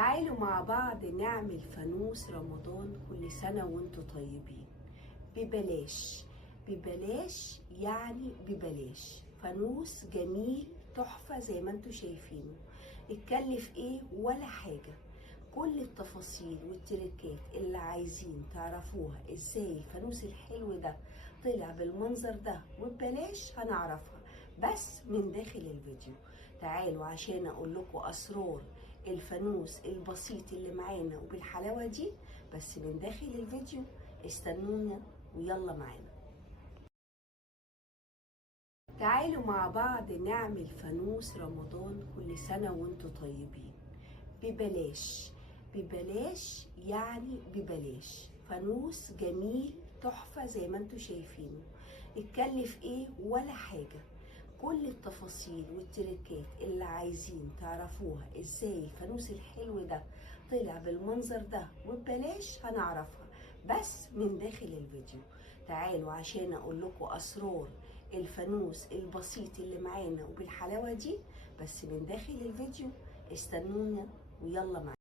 تعالوا مع بعض نعمل فانوس رمضان كل سنة وانتوا طيبين. ببلاش ببلاش يعني ببلاش. فانوس جميل تحفة زي ما انتوا شايفينه. اتكلف ايه؟ ولا حاجة. كل التفاصيل والتركات اللي عايزين تعرفوها ازاي الفانوس الحلو ده طلع بالمنظر ده وببلاش هنعرفها بس من داخل الفيديو. تعالوا عشان اقول لكم اسرار الفانوس البسيط اللي معانا وبالحلاوة دي بس من داخل الفيديو. استنونا ويلا معانا. تعالوا مع بعض نعمل فانوس رمضان كل سنة وانتوا طيبين. ببلاش ببلاش يعني ببلاش. فانوس جميل تحفة زي ما انتوا شايفينه. اتكلف ايه؟ ولا حاجة. كل التفاصيل والتركات اللي عايزين تعرفوها ازاي الفانوس الحلو ده طلع بالمنظر ده وببلاش هنعرفها بس من داخل الفيديو. تعالوا عشان اقول لكم اسرار الفانوس البسيط اللي معانا وبالحلاوة دي بس من داخل الفيديو. استنونا ويلا معانا.